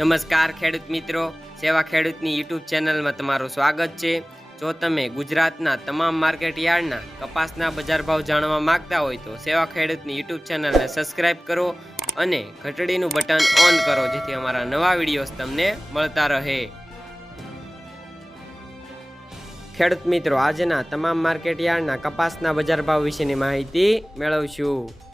નમસ્કાર ખેડૂત મિત્રો, સેવા ખેડૂતની યુટ્યુબ ચેનલમાં તમારું સ્વાગત છે। જો તમે ગુજરાતના તમામ માર્કેટ યાર્ડના કપાસના બજાર ભાવ જાણવા માંગતા હોય તો સેવા ખેડૂતની યુટ્યુબ ચેનલને સબસ્ક્રાઇબ કરો અને ઘંટડીનું બટન ઓન કરો, જેથી અમારા નવા વિડીયોઝ તમને મળતા રહે। ખેડૂત મિત્રો, આજના તમામ માર્કેટ યાર્ડના કપાસના બજાર ભાવ વિશેની માહિતી મેળવશું।